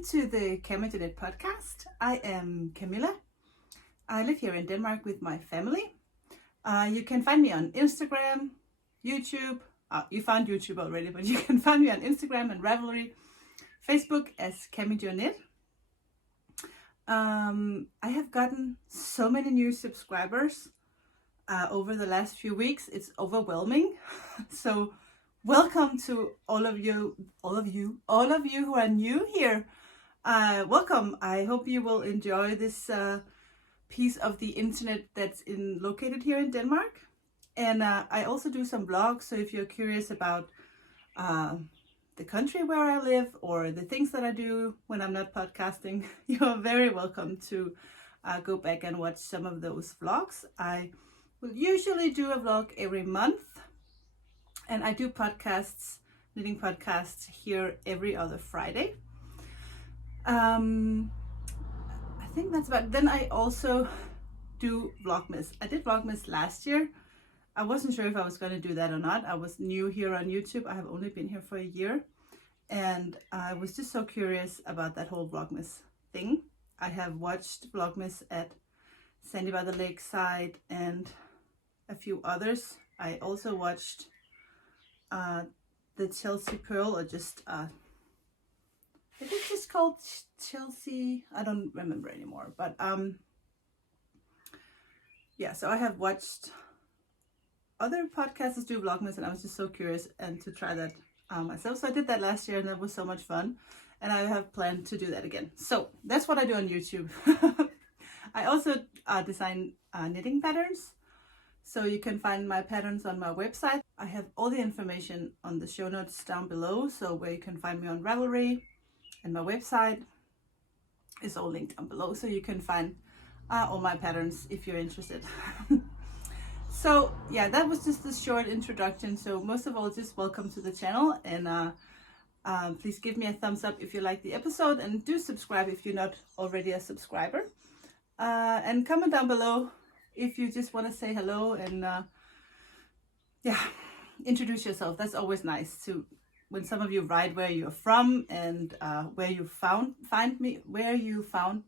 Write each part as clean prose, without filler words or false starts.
Welcome to the CamijoKnit podcast. I am Camilla. I live here in Denmark with my family. You can find me on Instagram, YouTube. You found YouTube already, but you can find me on Instagram and Ravelry, Facebook as CamijoKnit. I have gotten so many new subscribers over the last few weeks. It's overwhelming. So welcome to all of you who are new here. Welcome. I hope you will enjoy this piece of the internet that's located here in Denmark. And I also do some vlogs, so if you're curious about the country where I live or the things that I do when I'm not podcasting, you are very welcome to go back and watch some of those vlogs. I will usually do a vlog every month, and I do knitting podcasts here every other Friday. I think that's about it. Then I also do Vlogmas. I did Vlogmas last year. I wasn't sure if I was going to do that or not. I was new here on YouTube. I have only been here for a year. And I was just so curious about that whole Vlogmas thing. I have watched Vlogmas at Sandy by the Lakeside and a few others. I also watched the Chelsea Pearl, or just I think it's just called Chelsea. I don't remember anymore, but yeah. So I have watched other podcasters do Vlogmas, and I was just so curious and to try that myself. So I did that last year, and that was so much fun. And I have planned to do that again. So that's what I do on YouTube. I also design knitting patterns. So you can find my patterns on my website. I have all the information on the show notes down below. So where you can find me on Ravelry and my website is all linked down below. So you can find all my patterns if you're interested. So yeah, that was just a short introduction. So most of all, just welcome to the channel, and please give me a thumbs up if you like the episode, and do subscribe if you're not already a subscriber. And comment down below if you just want to say hello and yeah, introduce yourself. That's always nice to when some of you write where you're from and where you found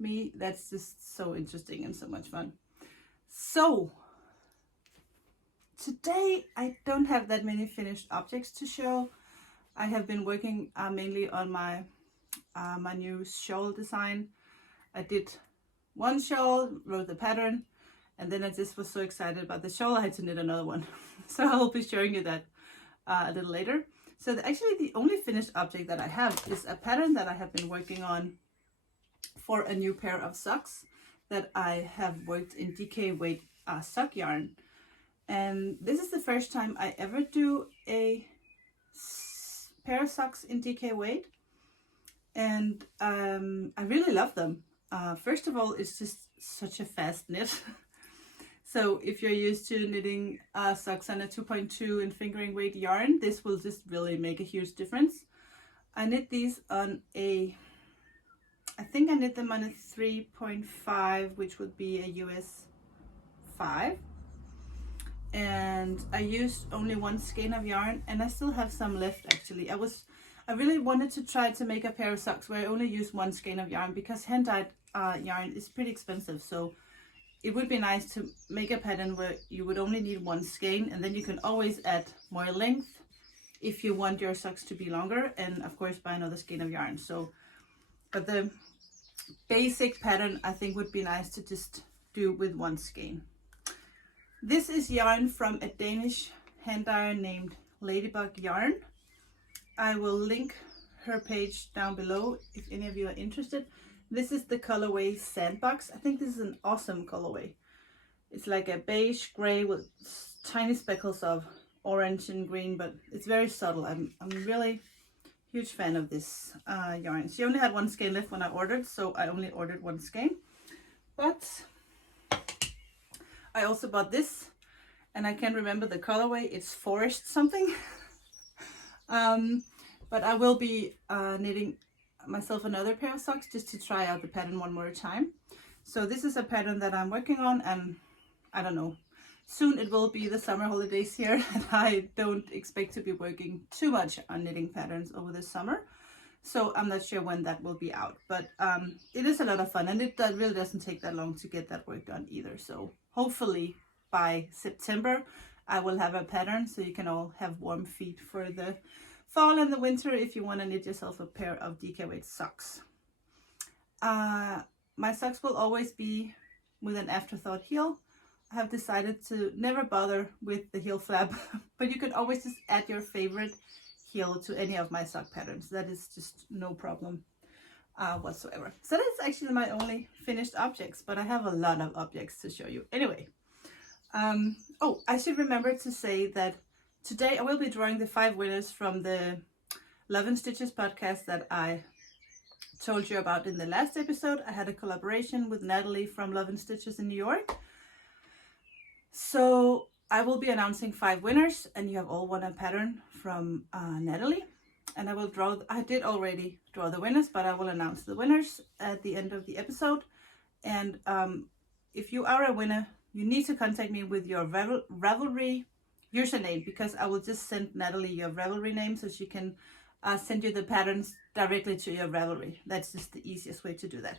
me. That's just so interesting and so much fun. So today I don't have that many finished objects to show. I have been working mainly on my my new shawl design. I did one shawl, wrote the pattern, and then I just was so excited about the shawl I had to knit another one. So I'll be showing you that a little later. So actually the only finished object that I have is a pattern that I have been working on for a new pair of socks that I have worked in DK weight sock yarn. And this is the first time I ever do a pair of socks in DK weight, and I really love them. First of all, it's just such a fast knit. So if you're used to knitting socks on a 2.2 and fingering weight yarn, this will just really make a huge difference. I knit these on I think I knit them on a 3.5, which would be a US 5. And I used only one skein of yarn, and I still have some left actually. I really wanted to try to make a pair of socks where I only use one skein of yarn, because hand-dyed yarn is pretty expensive. So it would be nice to make a pattern where you would only need one skein, and then you can always add more length if you want your socks to be longer, and of course buy another skein of yarn. So, but the basic pattern I think would be nice to just do with one skein. This is yarn from a Danish hand dyer named Ladybug Yarn. I will link her page down below if any of you are interested. This is the colorway Sandbox. I think this is an awesome colorway. It's like a beige gray with tiny speckles of orange and green, but it's very subtle. I'm really huge fan of this yarn. She only had one skein left when I ordered, so I only ordered one skein. But I also bought this, and I can't remember the colorway. It's forest something. But I will be knitting myself another pair of socks just to try out the pattern one more time. So this is a pattern that I'm working on, and I don't know, soon it will be the summer holidays here, and I don't expect to be working too much on knitting patterns over the summer. So I'm not sure when that will be out, but it is a lot of fun, and it really doesn't take that long to get that work done either. So hopefully by September I will have a pattern so you can all have warm feet for the fall and the winter if you want to knit yourself a pair of DK weight socks. My socks will always be with an afterthought heel. I have decided to never bother with the heel flap, but you can always just add your favorite heel to any of my sock patterns. That is just no problem whatsoever. So that's actually my only finished objects, but I have a lot of objects to show you. Anyway, oh, I should remember to say that today I will be drawing the 5 winners from the Love and Stitches podcast that I told you about in the last episode. I had a collaboration with Natalie from Love and Stitches in New York. So I will be announcing 5 winners, and you have all won a pattern from Natalie. And I will draw, I did already draw the winners, but I will announce the winners at the end of the episode. And if you are a winner, you need to contact me with your Ravelry username, because I will just send Natalie your Ravelry name so she can send you the patterns directly to your Ravelry. That's just the easiest way to do that.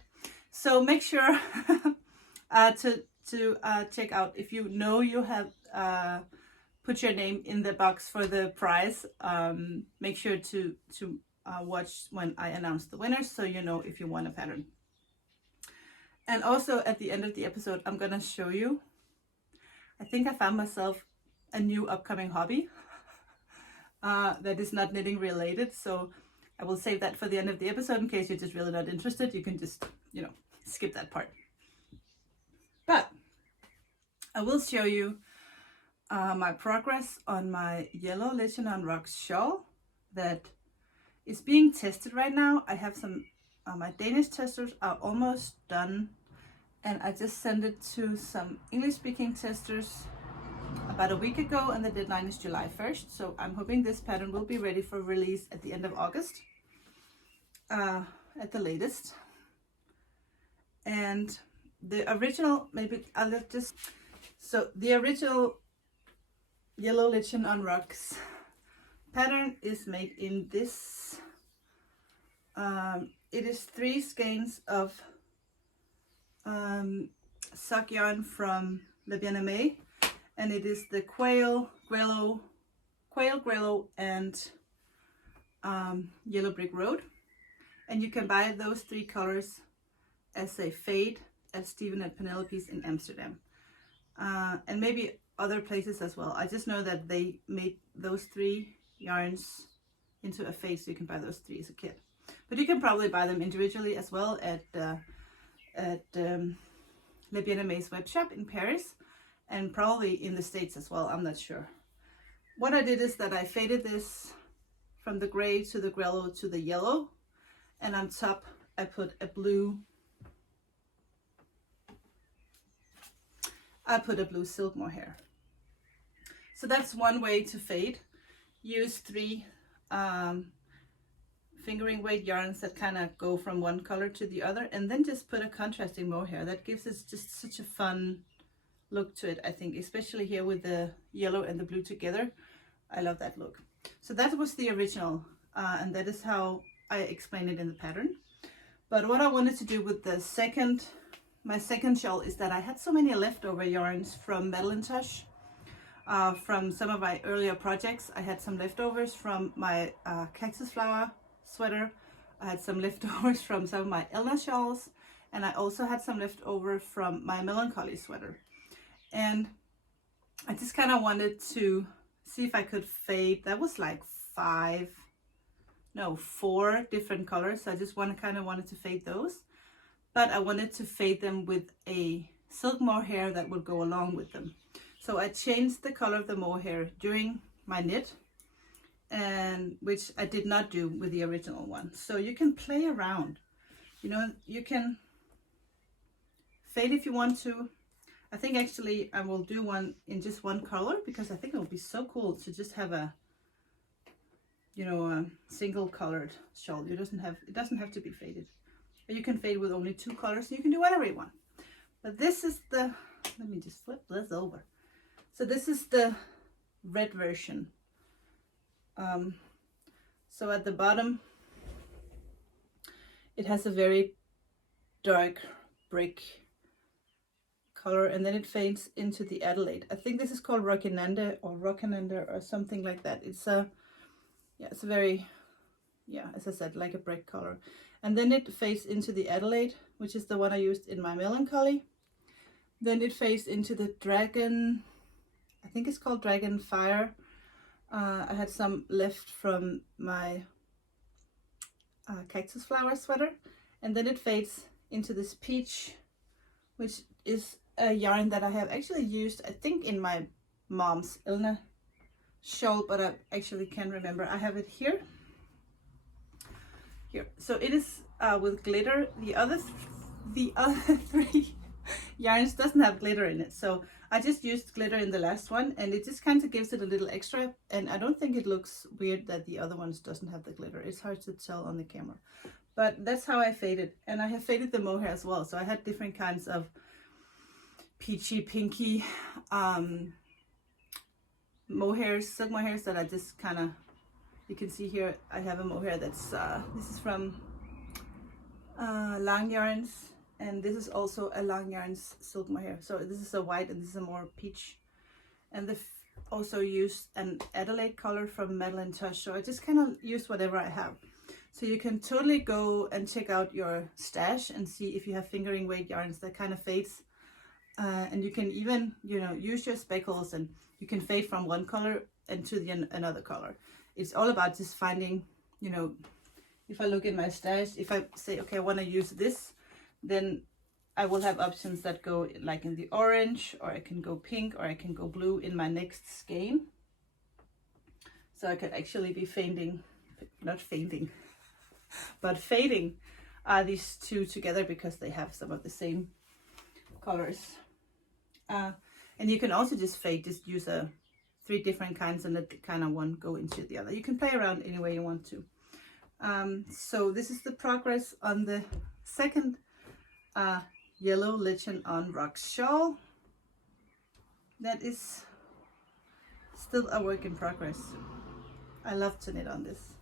So make sure to check out if you know you have put your name in the box for the prize. Make sure to watch when I announce the winners so you know if you won a pattern. And also at the end of the episode, I'm gonna show you, I think I found myself a new upcoming hobby that is not knitting related. So I will save that for the end of the episode in case you're just really not interested. You can just, skip that part. But I will show you my progress on my yellow Legend on Rocks shawl that is being tested right now. I have some, my Danish testers are almost done, and I just sent it to some English speaking testers about a week ago, and the deadline is July 1st. So I'm hoping this pattern will be ready for release at the end of August at the latest. And the original, maybe I'll just, so the original Yellow Legend on Rocks pattern is made in this, it is 3 skeins of sock yarn from Le Bien-Aimé, and it is the Quail, Grello, and Yellow Brick Road. And you can buy those 3 colors as a fade at Stephen and Penelope's in Amsterdam, and maybe other places as well. I just know that they made those 3 yarns into a fade, so you can buy those 3 as a kit. But you can probably buy them individually as well at Le Bien-Aimé's web shop in Paris, and probably in the States as well. I'm not sure. What I did is that I faded this from the gray to the Grello to the yellow, and on top I put a blue silk mohair. So that's one way to fade. Use 3 fingering weight yarns that kind of go from one color to the other, and then just put a contrasting mohair. That gives it just such a fun look to it, I think, especially here with the yellow and the blue together. I love that look. So that was the original, and that is how I explained it in the pattern. But what I wanted to do with my second shawl is that I had so many leftover yarns from Madeline Tosh, from some of my earlier projects. I had some leftovers from my cactus flower sweater. I had some leftovers from some of my Elna shawls, and I also had some leftover from my Melancholy sweater. And I just kind of wanted to see if I could fade. That was like 4 different colors. So I just kind of wanted to fade those, but I wanted to fade them with a silk mohair that would go along with them. So I changed the color of the mohair during my knit, and which I did not do with the original one. So you can play around, you can fade if you want to. I think actually I will do one in just one color, because I think it will be so cool to just have a single colored shawl. It doesn't have to be faded. Or you can fade with only 2 colors. You can do whatever you want. But this is the, let me just flip this over. So this is the red version. So at the bottom It has a very dark brick color, and then it fades into the Adelaide. I think this is called Rockinanda or something like that. It's a, yeah, it's a very, yeah, as I said, like a brick color. And then it fades into the Adelaide, which is the one I used in my Melancholy. Then it fades into the Dragon, I think it's called Dragon Fire. I had some left from my cactus flower sweater. And then it fades into this Peach, which is a yarn that I have actually used, I think, in my mom's Elna shawl, but I actually can't remember. I have it here. Here. So it is with glitter. The other three yarns doesn't have glitter in it. So I just used glitter in the last one, and it just kind of gives it a little extra. And I don't think it looks weird that the other ones doesn't have the glitter. It's hard to tell on the camera. But that's how I faded. And I have faded the mohair as well. So I had different kinds of peachy, pinky mohairs, silk mohairs that I just kind of, you can see here, I have a mohair that's, this is from Lang Yarns, and this is also a Lang Yarns silk mohair. So this is a white and this is a more peach. And they also used an Adelaide color from Madeline Tush. So I just kind of used whatever I have. So you can totally go and check out your stash and see if you have fingering weight yarns that kind of fades. And you can even, you know, use your speckles, and you can fade from one color into another color. It's all about just finding, you know, if I look in my stash, if I say, okay, I want to use this, then I will have options that go like in the orange, or I can go pink, or I can go blue in my next skein. So I could actually be fading, not fading, but fading these two together because they have some of the same colors. And you can also just fade, just use three different kinds and let kind of one go into the other. You can play around any way you want to. So this is the progress on the second yellow Legend on Rock shawl. That is still a work in progress. I love to knit on this.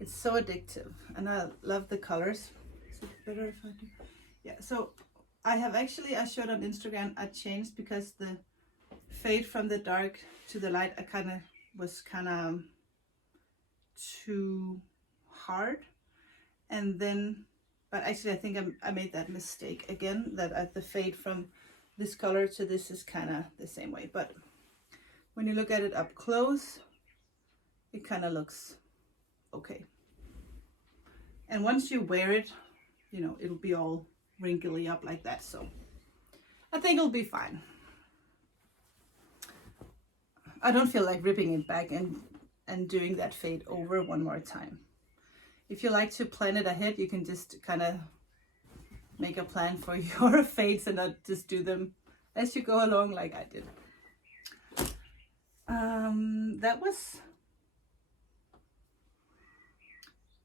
It's so addictive, and I love the colors. Is it better if I do? Yeah, so I have actually, I showed on Instagram, I changed because the fade from the dark to the light, I was kind of too hard. And then, but actually I think I made that mistake again, that the fade from this color to this is kind of the same way. But when you look at it up close, it kind of looks okay. And once you wear it, you know, it'll be all wrinkly up like that. So I think it'll be fine. I don't feel like ripping it back and doing that fade over one more time. If you like to plan it ahead, you can just kind of make a plan for your fades and not just do them as you go along like I did. That was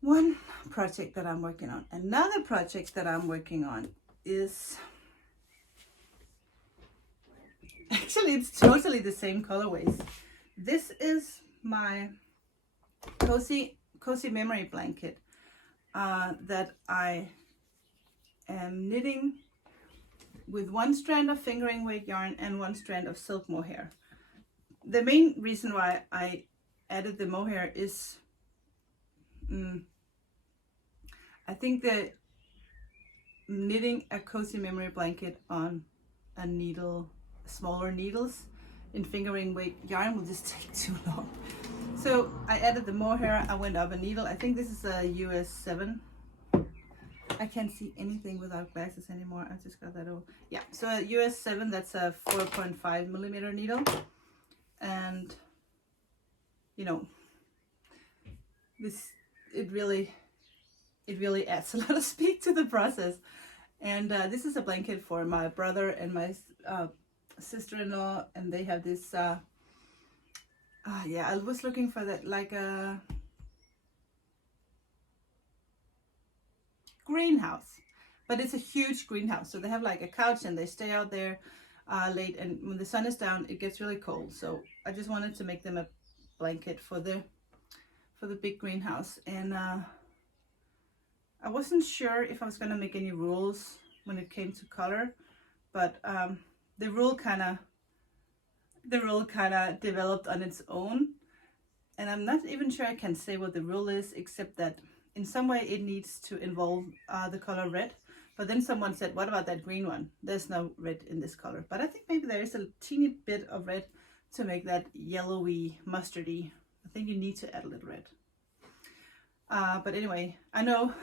one project that I'm working on. Another project that I'm working on is, actually it's totally the same colorways. This is my cozy memory blanket that I am knitting with one strand of fingering weight yarn and one strand of silk mohair. The main reason why I added the mohair is I think that knitting a cozy memory blanket on a needle, smaller needles in fingering weight yarn will just take too long. So I added the mohair, I went up a needle. I think this is a US 7. I can't see anything without glasses anymore. I just got that over. Yeah, so a US 7, that's a 4.5 millimeter needle. And, you know, it really adds a lot of speed to the process. And this is a blanket for my brother and my sister-in-law, and they have this yeah, I was looking for that, like a greenhouse, but it's a huge greenhouse. So they have like a couch and they stay out there late, and when the sun is down it gets really cold. So I just wanted to make them a blanket for the big greenhouse. And I wasn't sure if I was gonna make any rules when it came to color, but the rule kind of developed on its own, and I'm not even sure I can say what the rule is, except that in some way it needs to involve the color red. But then someone said, what about that green one? There's no red in this color, but I think maybe there is a teeny bit of red to make that yellowy, mustardy. I think you need to add a little red. But anyway, I know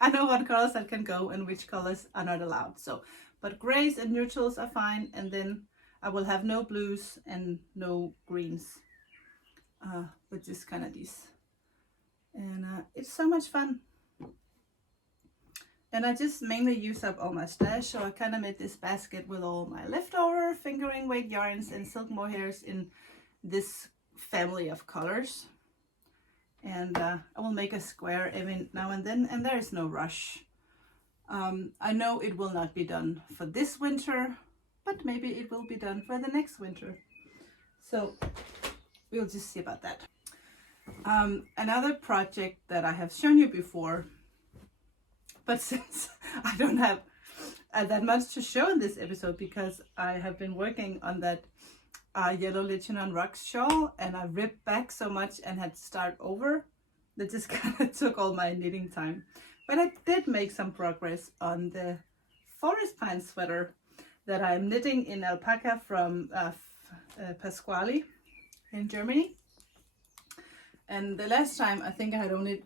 what colors that can go and which colors are not allowed. So, but grays and neutrals are fine, and then I will have no blues and no greens, but just kind of these. And it's so much fun. And I just mainly use up all my stash, so I kind of made this basket with all my leftover fingering weight yarns and silk mohairs in this family of colors. And I will make a square every now and then, and there is no rush. I know it will not be done for this winter, but maybe it will be done for the next winter. So we'll just see about that. Another project that I have shown you before, but since I don't have that much to show in this episode because I have been working on that yellow Lichen on Rocks shawl, and I ripped back so much and had to start over, that just kind of took all my knitting time. But I did make some progress on the forest pine sweater that I'm knitting in alpaca from Pasquale in Germany. And the last time I think I had only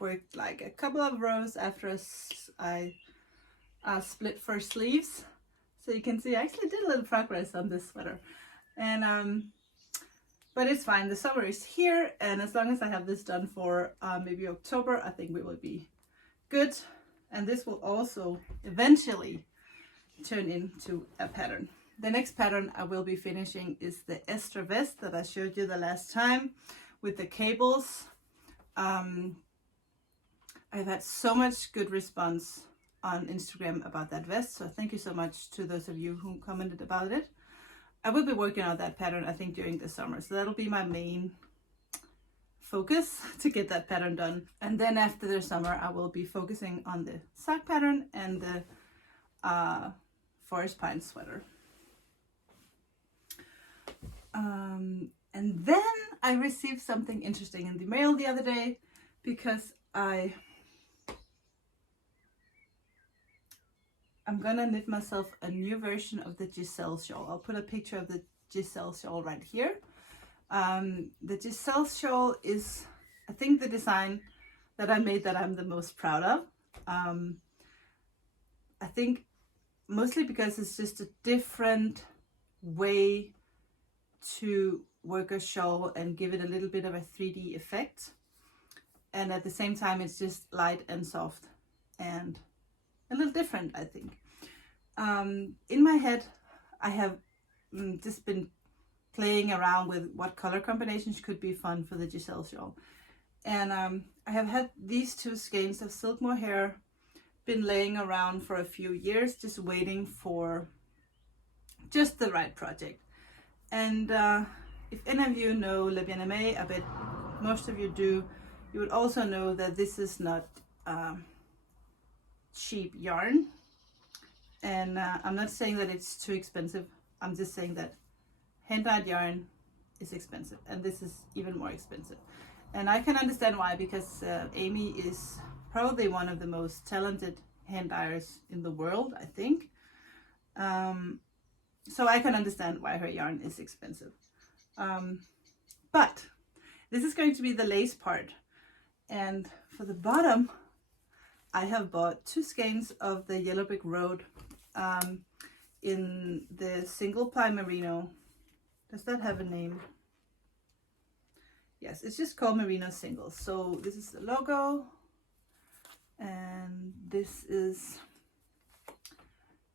worked like a couple of rows after I split for sleeves. So you can see I actually did a little progress on this sweater. And but it's fine, the summer is here, and as long as I have this done for maybe October, I think we will be good. And this will also eventually turn into a pattern. The next pattern I will be finishing is the Esther vest that I showed you the last time with the cables. I've had so much good response on Instagram about that vest, so thank you so much to those of you who commented about it. I will be working on that pattern, I think, during the summer, so that'll be my main focus to get that pattern done. And then after the summer I will be focusing on the sock pattern and the forest pine sweater. And then I received something interesting in the mail the other day, because I'm gonna knit myself a new version of the Giselle shawl. I'll put a picture of the Giselle shawl right here. The Giselle shawl is, I think, the design that I made that I'm the most proud of. I think mostly because it's just a different way to work a shawl and give it a little bit of a 3D effect. And at the same time, it's just light and soft and a little different, I think. In my head, I have just been playing around with what color combinations could be fun for the Giselle shawl. And I have had these two skeins of silk mohair been laying around for a few years, just waiting for just the right project. And if any of you know Le Bien-Aimé, I bet most of you do, you would also know that this is not cheap yarn. And I'm not saying that it's too expensive. I'm just saying that hand-dyed yarn is expensive, and this is even more expensive. And I can understand why, because Amy is probably one of the most talented hand dyers in the world, I think. So I can understand why her yarn is expensive. But this is going to be the lace part. And for the bottom, I have bought 2 skeins of the Yellow Brick Road in the single ply merino. Does that have a name? Yes, it's just called Merino Singles. So this is the logo, and this is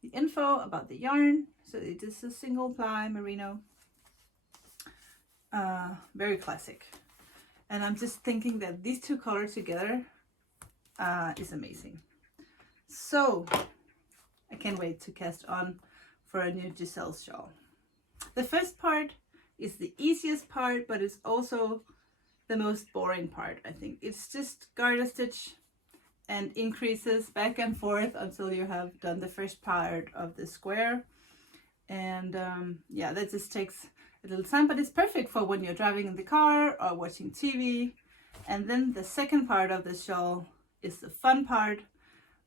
the info about the yarn. So it is a single ply merino, very classic. And I'm just thinking that these two colors together is amazing. So I can't wait to cast on for a new Giselle shawl. The first part is the easiest part, but it's also the most boring part, I think. It's just garter stitch and increases back and forth until you have done the first part of the square. And yeah, that just takes a little time, but it's perfect for when you're driving in the car or watching TV. And then the second part of the shawl is the fun part,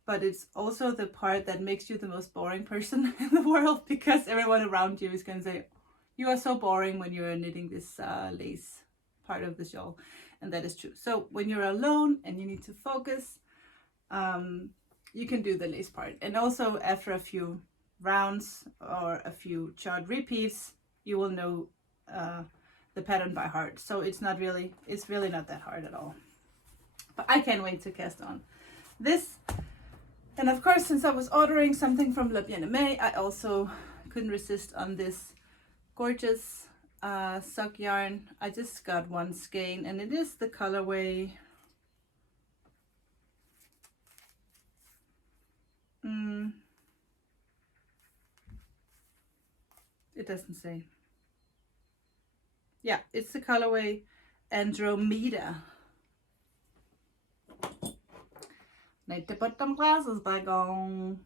but it's also the part that makes you the most boring person in the world, because everyone around you is going to say, you are so boring when you're knitting this lace part of the shawl. And that is true. So when you're alone and you need to focus, you can do the lace part. And also after a few rounds or a few chart repeats, you will know the pattern by heart. So it's really not that hard at all. But I can't wait to cast on this. And of course, since I was ordering something from Le Bien-Aimé, I also couldn't resist on this gorgeous sock yarn. I just got one skein, and it is the colorway it doesn't say. Yeah, it's the colorway Andromeda. Need to put them glasses back on.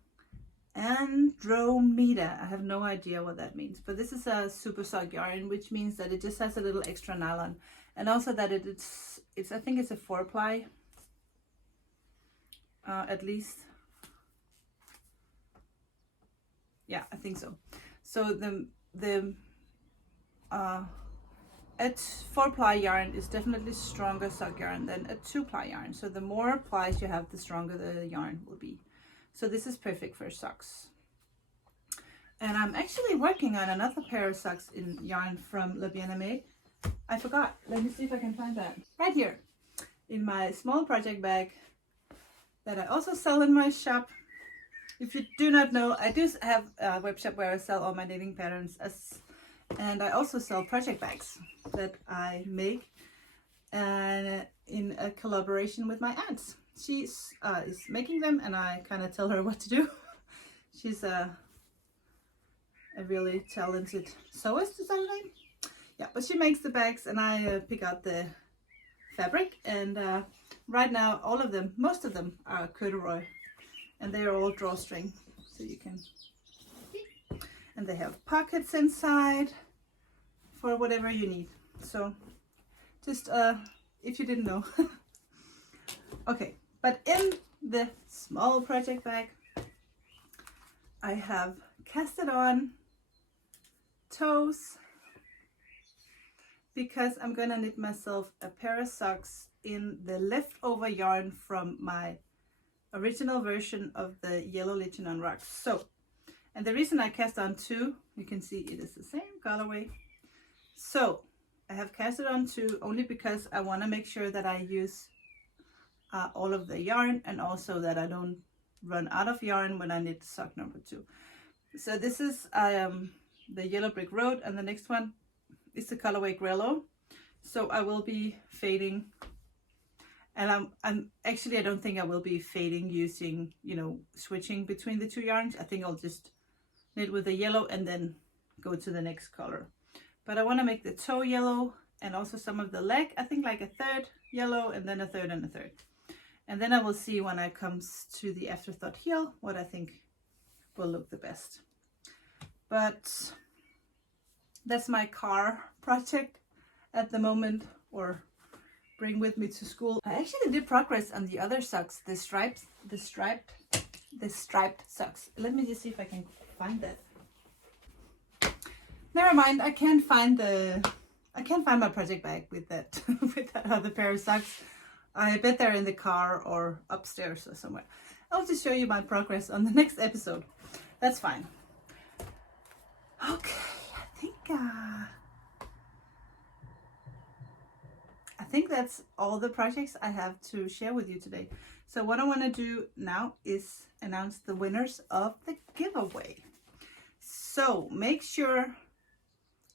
Andromeda. I have no idea what that means, but this is a super sock yarn, which means that it just has a little extra nylon, and also that it's I think it's a 4-ply, at least. Yeah, I think so. So the a 4-ply yarn is definitely stronger sock yarn than a 2-ply yarn. So the more plies you have, the stronger the yarn will be. So this is perfect for socks. And I'm actually working on another pair of socks in yarn from Le Bien-Aimé. I forgot. Let me see if I can find that. Right here in my small project bag that I also sell in my shop. If you do not know, I do have a web shop where I sell all my knitting patterns, and I also sell project bags that I make in a collaboration with my aunt. She is making them, and I kind of tell her what to do. She's a really talented sewist, is that her name? Yeah, but she makes the bags, and I pick out the fabric. And right now, most of them are corduroy, and they are all drawstring, so you can. And they have pockets inside for whatever you need. So just if you didn't know. Okay, but in the small project bag, I have casted on toes, because I'm gonna knit myself a pair of socks in the leftover yarn from my original version of the yellow lichen on rocks. So, and the reason I cast on 2, you can see it is the same colorway. So I have casted on 2 only because I want to make sure that I use all of the yarn, and also that I don't run out of yarn when I knit sock number 2. So this is the Yellow Brick Road, and the next one is the colorway Grello. So I will be fading, and I'm actually, I don't think I will be fading using, switching between the 2 yarns. I think I'll just knit with the yellow and then go to the next color. But I want to make the toe yellow, and also some of the leg, I think like a third yellow, and then a third and a third. And then I will see when I comes to the afterthought heel what I think will look the best. But that's my car project at the moment, or bring with me to school. I actually did progress on the other socks, the striped socks. Let me just see if I can find that. Never mind, I can't find my project bag with that with that other pair of socks. I bet they're in the car or upstairs or somewhere. I'll just show you my progress on the next episode. That's fine. Okay, I think that's all the projects I have to share with you today. So what I want to do now is announce the winners of the giveaway. So make sure,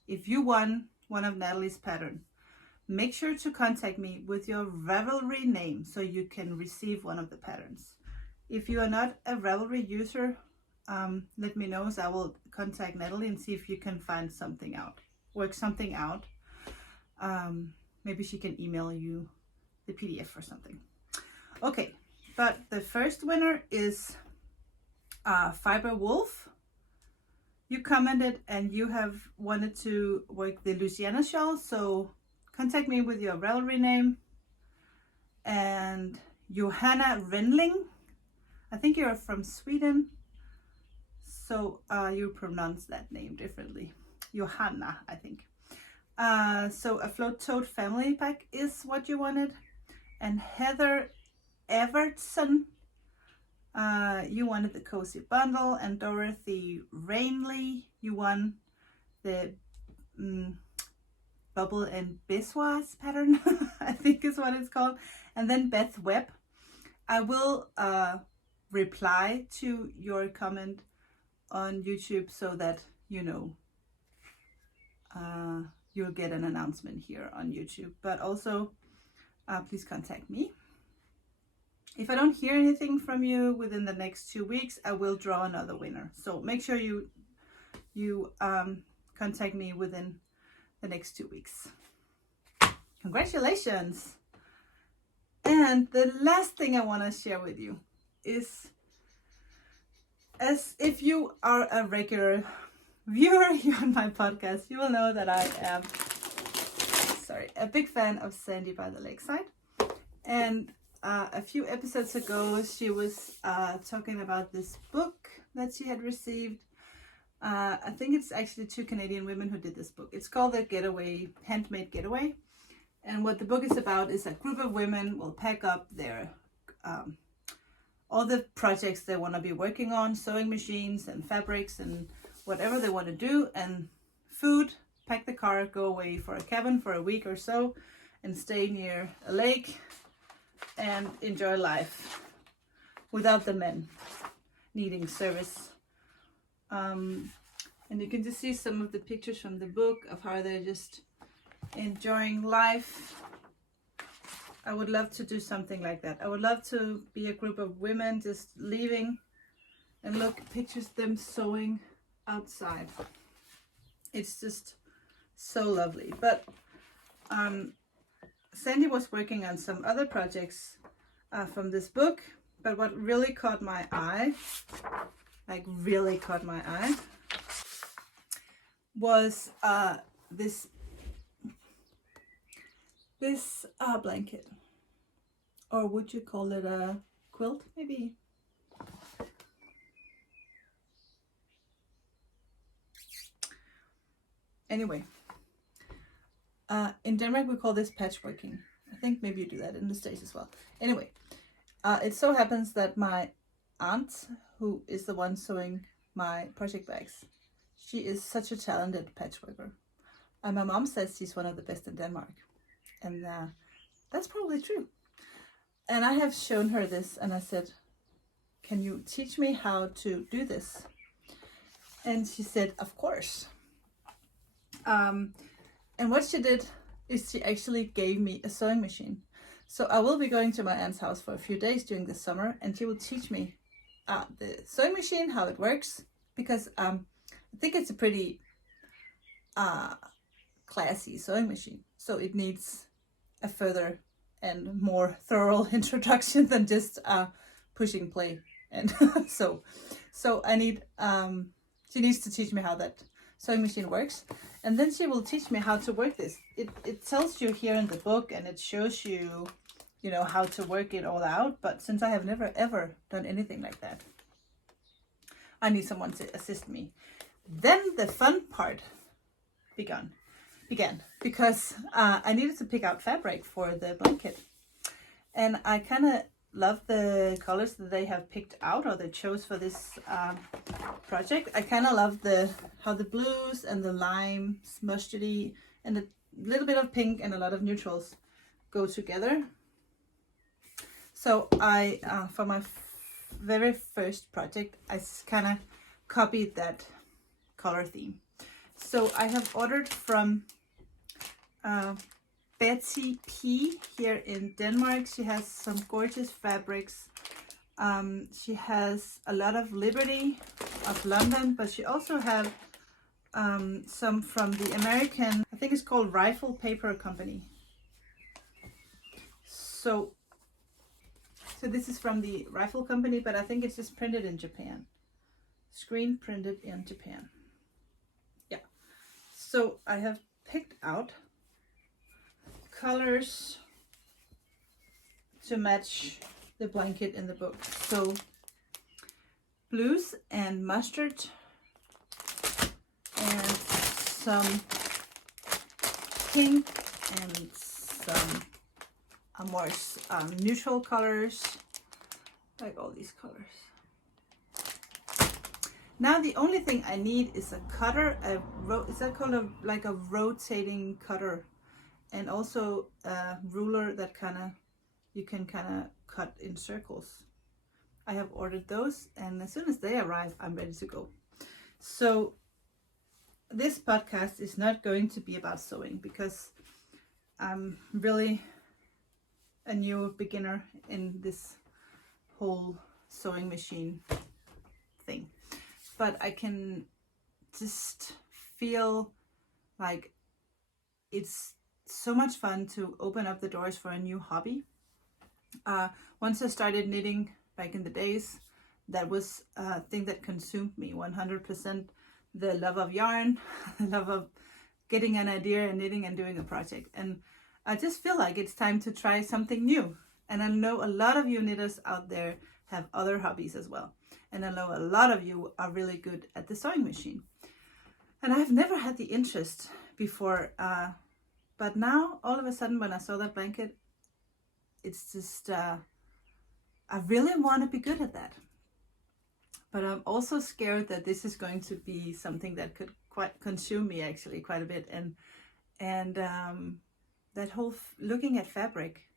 if you won one of Natalie's pattern, make sure to contact me with your Ravelry name so you can receive one of the patterns. If you are not a Ravelry user, let me know, so I will contact Natalie and see if you can find something out, work something out. Maybe she can email you the PDF or something. Okay, But the first winner is Fibre Wolf. You commented and you have wanted to work the Louisiana shawl, so contact me with your Ravelry name. And Johanna Renling, I think you're from Sweden, so you pronounce that name differently. Johanna, I think. So a float tote family pack is what you wanted. And Heather Evertsen, you wanted the cozy bundle. And Dorothy Rainey, you won the bubble and beeswax pattern, I think is what it's called. And then Beth Webb, I will reply to your comment on YouTube so that you know you'll get an announcement here on YouTube. But also please contact me. If I don't hear anything from you within the next 2 weeks, I will draw another winner. So make sure you contact me within the next 2 weeks. Congratulations! And the last thing I want to share with you is, as if you are a regular viewer here on my podcast, you will know that I am a big fan of Sandy by the Lakeside. And a few episodes ago, she was talking about this book that she had received. I think it's actually 2 Canadian women who did this book. It's called The Getaway, Handmade Getaway. And what the book is about is a group of women will pack up their all the projects they want to be working on, sewing machines and fabrics and whatever they want to do, and food, pack the car, go away for a cabin for a week or so, and stay near a lake and enjoy life without the men needing service. And you can just see some of the pictures from the book of how they're just enjoying life. I would love to do something like that. I would love to be a group of women just leaving, and look, pictures them sewing outside. It's just so lovely. But Sandy was working on some other projects from this book, but what really caught my eye, like really caught my eye, was this blanket, or would you call it a quilt maybe? Anyway, in Denmark we call this patchworking. I think maybe you do that in the States as well. Anyway, it so happens that my aunt, who is the one sewing my project bags, she is such a talented patchworker. And my mom says she's one of the best in Denmark. And that's probably true. And I have shown her this and I said, can you teach me how to do this? And she said, of course. And what she did is she actually gave me a sewing machine. So I will be going to my aunt's house for a few days during the summer, and she will teach me the sewing machine, how it works, because I think it's a pretty classy sewing machine. So it needs a further and more thorough introduction than just pushing play. And so I need, she needs to teach me how that sewing machine works, and then she will teach me how to work this. It tells you here in the book, and it shows you, you know, how to work it all out. But since I have never ever done anything like that, I need someone to assist me. Then the fun part began because I needed to pick out fabric for the blanket, and I kind of love the colors that they have picked out, or they chose for this project. I kind of love how the blues and the lime, mustardy, and a little bit of pink and a lot of neutrals go together. So I, for my very first project, I kind of copied that color theme. So I have ordered from Betsy P here in Denmark. She has some gorgeous fabrics. She has a lot of Liberty of London, but she also have some from the American, I think it's called Rifle Paper Company. So So this is from the Rifle Company, but I think it's just printed in Japan. Screen printed in Japan. Yeah. So I have picked out colors to match the blanket in the book. So blues and mustard and some pink and some more neutral colors, like all these colors. Now the only thing I need is a cutter, is that called like a rotating cutter, and also a ruler that you can cut in circles. I have ordered those, and as soon as they arrive, I'm ready to go. So this podcast is not going to be about sewing, because I'm really a new beginner in this whole sewing machine thing. But I can just feel like it's so much fun to open up the doors for a new hobby. Once I started knitting back in the days, that was a thing that consumed me 100%. The love of yarn, the love of getting an idea and knitting and doing a project. And I just feel like it's time to try something new. And I know a lot of you knitters out there have other hobbies as well. And I know a lot of you are really good at the sewing machine. And I've never had the interest before. But now, all of a sudden, when I saw that blanket, it's just, I really want to be good at that. But I'm also scared that this is going to be something that could quite consume me actually quite a bit. And that whole looking at fabric,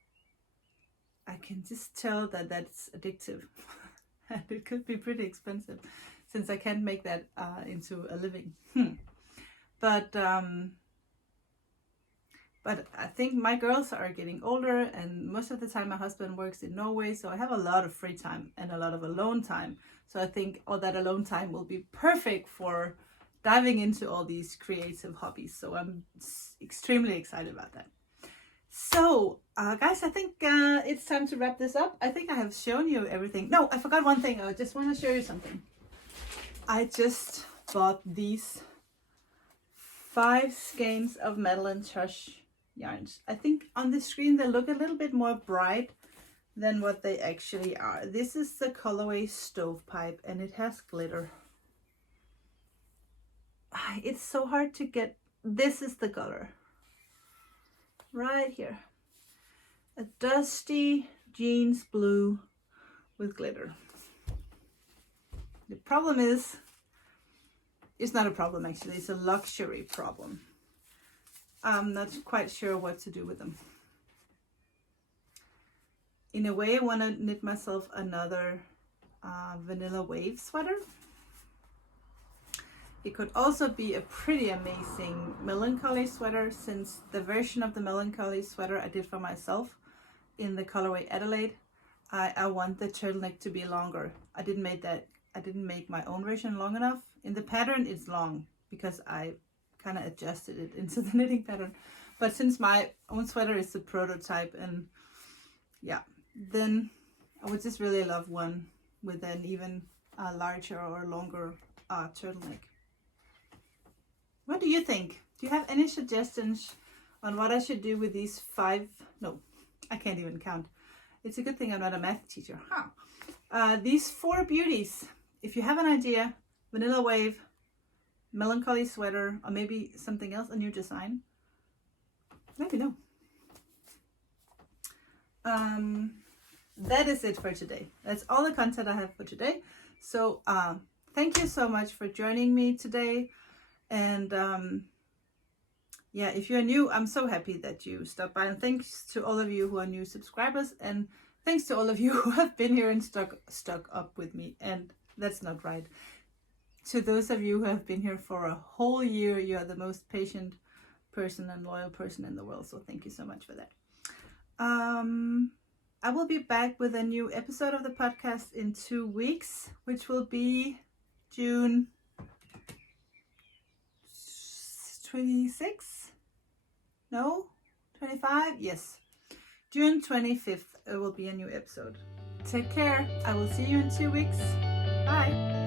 I can just tell that that's addictive. And it could be pretty expensive, since I can't make that into a living. But I think my girls are getting older, and most of the time my husband works in Norway, so I have a lot of free time and a lot of alone time. So I think all that alone time will be perfect for diving into all these creative hobbies. So I'm extremely excited about that. So guys, I think it's time to wrap this up. I think I have shown you everything. No, I forgot one thing. I just want to show you something. I just bought these 5 skeins of Madeline Tush yarns. I think on the screen they look a little bit more bright than what they actually are. This is the colorway Stovepipe, and it has glitter. It's so hard to get. This is the color right here, a dusty jeans blue with glitter. The problem is, it's not a problem actually, it's a luxury problem. I'm not quite sure what to do with them. In a way, I want to knit myself another Vanilla Wave sweater. It could also be a pretty amazing melancholy sweater, since the version of the melancholy sweater I did for myself in the colorway Adelaide, I want the turtleneck to be longer. I didn't make my own version long enough. In the pattern it's long because I kind of adjusted it into the knitting pattern. But since my own sweater is the prototype, and yeah, then I would just really love one with an even larger or longer turtleneck. What do you think? Do you have any suggestions on what I should do with these 5? No, I can't even count. It's a good thing I'm not a math teacher. These 4 beauties. If you have an idea, Vanilla Wave, melancholy sweater, or maybe something else, a new design, let me know. That is it for today. That's all the content I have for today. So thank you so much for joining me today. And yeah, if you're new, I'm so happy that you stopped by, and thanks to all of you who are new subscribers, and thanks to all of you who have been here and stuck up with me. And that's not right. To those of you who have been here for a whole year, you are the most patient person and loyal person in the world. So thank you so much for that. I will be back with a new episode of the podcast in 2 weeks, which will be June 26? No? 25? Yes. June 25th, it will be a new episode. Take care. I will see you in 2 weeks. Bye.